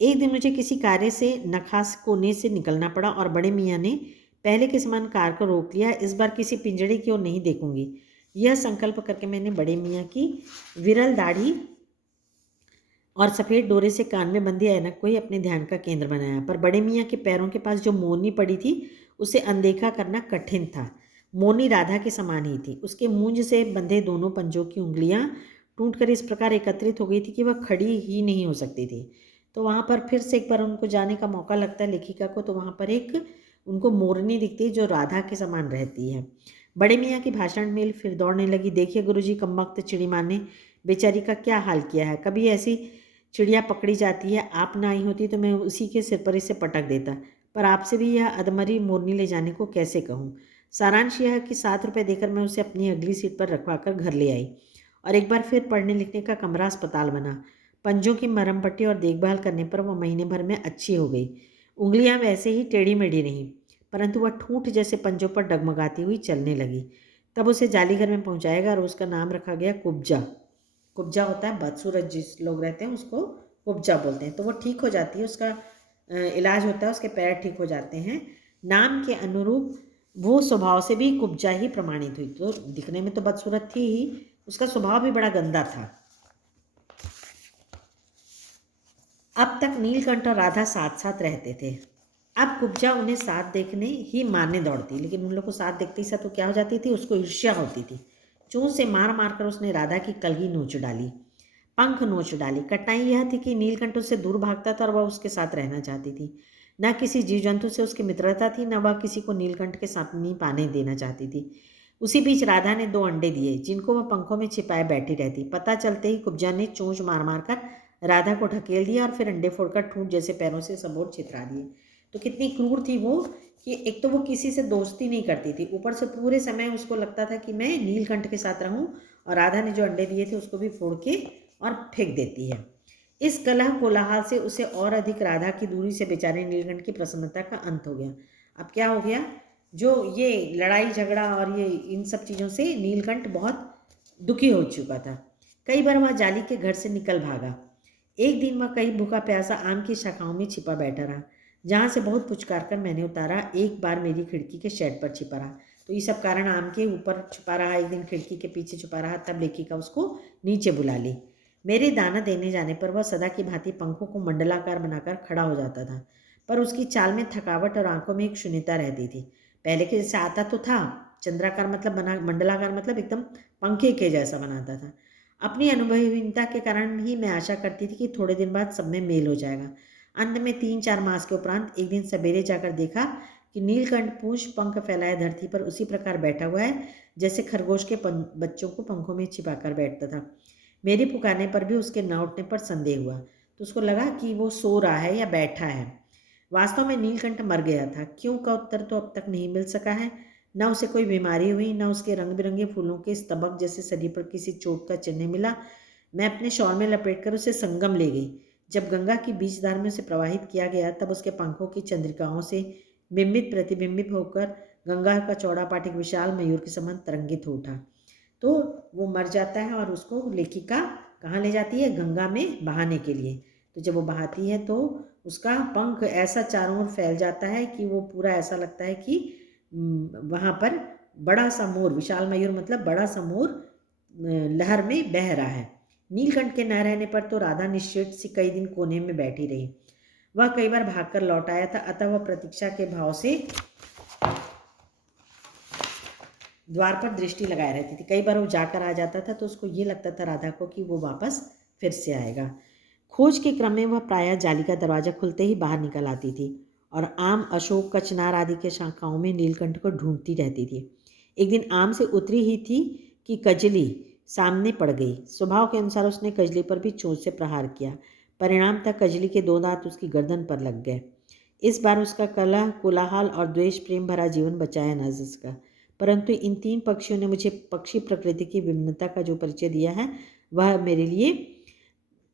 एक दिन मुझे किसी कार्य से नखास कोने से निकलना पड़ा और बड़े मियाँ ने पहले के समान कार को रोक लिया। इस बार किसी पिंजड़े की ओर नहीं देखूंगी, यह संकल्प करके मैंने बड़े मियाँ की विरल दाढ़ी और सफ़ेद डोरे से कान में बंधी ऐनक को ही अपने ध्यान का केंद्र बनाया। पर बड़े मियाँ के पैरों के पास जो मोरनी पड़ी थी उसे अनदेखा करना कठिन था। मोरनी राधा के समान ही थी। उसके मूंज से बंधे दोनों पंजों की उंगलियां टूटकर इस प्रकार एकत्रित हो गई थी कि वह खड़ी ही नहीं हो सकती थी। तो वहाँ पर फिर से एक बार उनको जाने का मौका लगता है लेखिका को, तो वहाँ पर एक उनको मोरनी दिखती है जो राधा के समान रहती है। बड़े मियाँ की भाषण में फिर दौड़ने लगी। देखिए गुरुजी, कमबख्त चिड़ी माँ ने बेचारी का क्या हाल किया है। कभी ऐसी चिड़िया पकड़ी जाती है, आप ना आई होती तो मैं उसी के सिर पर इसे पटक देता। पर आपसे भी यह अधमरी मोरनी ले जाने को कैसे कहूँ। सारांश यह है कि 7 रुपये देकर मैं उसे अपनी अगली सीट पर रखवा कर घर ले आई और एक बार फिर पढ़ने लिखने का कमरा अस्पताल बना। पंजों की मरहम पट्टी और देखभाल करने पर वह महीने भर में अच्छी हो गई। उंगलियां वैसे ही टेढ़ी मेढ़ी रहीं, परंतु वह ठूंठ जैसे पंजों पर डगमगाती हुई चलने लगी। तब उसे जालीघर में पहुंचाएगा और उसका नाम रखा गया कुब्जा। कुब्जा होता है बदसूरत, जिस लोग रहते हैं उसको कुब्जा बोलते हैं। तो वो ठीक हो जाती है, उसका इलाज होता है, उसके पैर ठीक हो जाते हैं। नाम के अनुरूप वो स्वभाव से भी कुब्जा ही प्रमाणित हुई। तो दिखने में तो बदसूरत थी ही, उसका स्वभाव भी बड़ा गंदा था। अब तक नीलकंठ और राधा साथ साथ रहते थे। अब कुब्जा उन्हें साथ देखने ही मारने दौड़ती, लेकिन उन लोग को साथ देखते ही सा तो क्या हो जाती थी, उसको ईर्ष्या होती थी। चूंच से मार मार कर उसने राधा की कलगी नोच डाली, पंख नोच डाली। कठिनाई यह थी कि नीलकंठ उससे दूर भागता था और वह उसके साथ रहना चाहती थी। न किसी जीव जंतु से उसकी मित्रता थी, न वह किसी को नीलकंठ के सामने पाने देना चाहती थी। उसी बीच राधा ने 2 अंडे दिए, जिनको वह पंखों में छिपाए बैठी रहती। पता चलते ही कुब्जा ने चोंच मार मार कर राधा को ढकेल दिया और फिर अंडे फोड़कर ठूंठ जैसे पैरों से सब ओर छितरा दिए। तो कितनी क्रूर थी वो कि एक तो वो किसी से दोस्ती नहीं करती थी, ऊपर से पूरे समय उसको लगता था कि मैं नीलकंठ के साथ रहूं, और राधा ने जो अंडे दिए थे उसको भी फोड़ के और फेंक देती है। इस कलह कोलाहल से उसे और अधिक राधा की दूरी से बेचारे नीलकंठ की प्रसन्नता का अंत हो गया। अब क्या हो गया, जो ये लड़ाई झगड़ा और ये इन सब चीज़ों से नीलकंठ बहुत दुखी हो चुका था। कई बार वह जाली के घर से निकल भागा। एक दिन वह कई भूखा प्यासा आम की शाखाओं में छिपा बैठा रहा, जहाँ से बहुत पुचकार कर मैंने उतारा। एक बार मेरी खिड़की के शेड पर छिपा रहा। तो ये सब कारण आम के ऊपर छुपा रहा, एक दिन खिड़की के पीछे छुपा रहा, तब लेखिका उसको नीचे बुला ली। मेरे दाना देने जाने पर वह सदा की भांति पंखों को मंडलाकार बनाकर खड़ा हो जाता था, पर उसकी चाल में थकावट और आंखों में एक शून्यता रहती थी। पहले के जैसे आता तो था, चंद्राकार मतलब बना, मंडलाकार मतलब एकदम पंखे के जैसा बनाता था। अपनी अनुभवहीनता के कारण ही मैं आशा करती थी कि थोड़े दिन बाद सब में मेल हो जाएगा। अंत में 3-4 मास के उपरांत एक दिन सवेरे जाकर देखा कि नीलकंठ पूंछ पंख फैलाए धरती पर उसी प्रकार बैठा हुआ है जैसे खरगोश के बच्चों को पंखों में छिपाकर बैठता था। मेरे पुकारने पर भी उसके न उठने पर संदेह हुआ, तो उसको लगा कि वो सो रहा है या बैठा है। वास्तव में नीलकंठ मर गया था, क्यों का उत्तर तो अब तक नहीं मिल सका है। न उसे कोई बीमारी हुई, न उसके रंग बिरंगे फूलों के स्तबक जैसे शरीर पर किसी चोट का चिन्ह मिला। मैं अपने शॉल में लपेटकर उसे संगम ले गई। जब गंगा की बीजधार में उसे प्रवाहित किया गया, तब उसके पंखों की चंद्रिकाओं से बिंबित प्रतिबिंबित होकर गंगा का चौड़ा पाठ एक विशाल मयूर के समान तरंगित हो उठा। तो वो मर जाता है और उसको लेखिका कहाँ ले जाती है, गंगा में बहाने के लिए। तो जब वो बहाती है तो उसका पंख ऐसा चारों ओर फैल जाता है कि वो पूरा ऐसा लगता है कि वहाँ पर बड़ा सा मोर, विशाल मयूर मतलब बड़ा सा मोर लहर में बह रहा है। नीलकंठ के न रहने पर तो राधा निश्चित सी कई दिन कोने में बैठी रही। वह कई बार भागकर लौट आया था, अतः वह प्रतीक्षा के भाव से द्वार पर दृष्टि लगाए रहती थी। कई बार वो जाकर आ जाता था तो उसको ये लगता था राधा को कि वो वापस फिर से आएगा। खोज के क्रम में वह प्रायः जाली का दरवाजा खुलते ही बाहर निकल आती थी और आम, अशोक, कचनार आदि के शाखाओं में नीलकंठ को ढूंढती रहती थी। एक दिन आम से उतरी ही थी कि कजली सामने पड़ गई। स्वभाव के अनुसार उसने कजली पर भी चोंच से प्रहार किया। परिणाम तक कजली के 2 दांत उसकी गर्दन पर लग गए। इस बार उसका कलह, कोलाहल और द्वेष प्रेम भरा जीवन बचाया न जा सका। परंतु इन 3 पक्षियों ने मुझे पक्षी प्रकृति की विभिन्नता का जो परिचय दिया है, वह मेरे लिए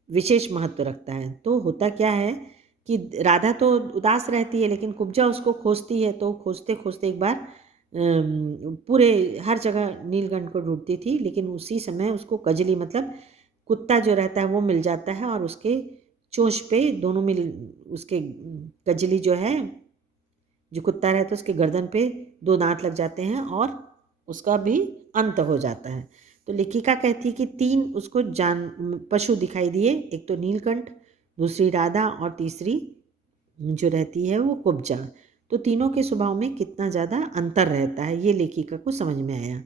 विशेष महत्व रखता है। तो होता क्या है कि राधा तो उदास रहती है, लेकिन कुब्जा उसको खोजती है। तो खोजते खोजते एक बार पूरे हर जगह नीलकंठ को ढूंढती थी, लेकिन उसी समय उसको कजली मतलब कुत्ता जो रहता है वो मिल जाता है और उसके चोंच पे दोनों में उसके कजली जो है, जो कुत्ता रहता है उसके गर्दन पे 2 दाँत लग जाते हैं और उसका भी अंत हो जाता है। तो लेखिका कहती है कि 3 उसको पशु दिखाई दिए, एक तो नीलकंठ, दूसरी राधा और तीसरी जो रहती है वो कुब्जा। तो तीनों के स्वभाव में कितना ज़्यादा अंतर रहता है, ये लेखिका को समझ में आया।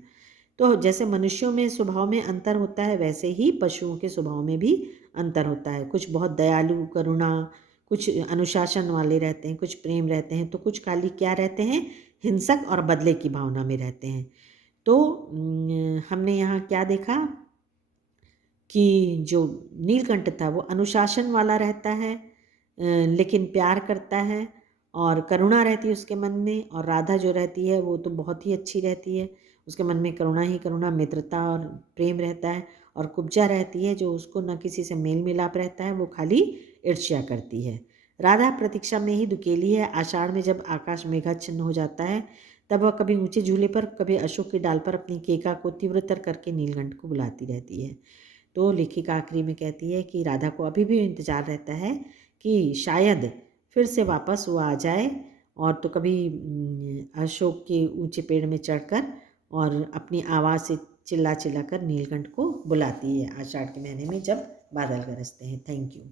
तो जैसे मनुष्यों में स्वभाव में अंतर होता है, वैसे ही पशुओं के स्वभाव में भी अंतर होता है। कुछ बहुत दयालु, करुणा, कुछ अनुशासन वाले रहते हैं, कुछ प्रेम रहते हैं, तो कुछ खाली क्या रहते हैं, हिंसक और बदले की भावना में रहते हैं। तो हमने यहाँ क्या देखा कि जो नीलकंठ था वो अनुशासन वाला रहता है, लेकिन प्यार करता है और करुणा रहती है उसके मन में। और राधा जो रहती है वो तो बहुत ही अच्छी रहती है, उसके मन में करुणा ही करुणा, मित्रता और प्रेम रहता है। और कुब्जा रहती है जो उसको न किसी से मेल मिलाप रहता है, वो खाली ईर्ष्या करती है। राधा प्रतीक्षा में ही दुकेली है। आषाढ़ में जब आकाश मेघाच्छन्न हो जाता है, तब वह कभी ऊंचे झूले पर, कभी अशोक की डाल पर अपनी केका को तीव्रतर करके नीलकंठ को बुलाती रहती है। तो लेखिका आखिरी में कहती है कि राधा को अभी भी इंतज़ार रहता है कि शायद फिर से वापस वो आ जाए, और तो कभी अशोक के ऊंचे पेड़ में चढ़कर और अपनी आवाज़ से चिल्ला चिल्ला कर नीलकंठ को बुलाती है आषाढ़ के महीने में जब बादल गरजते हैं। Thank you.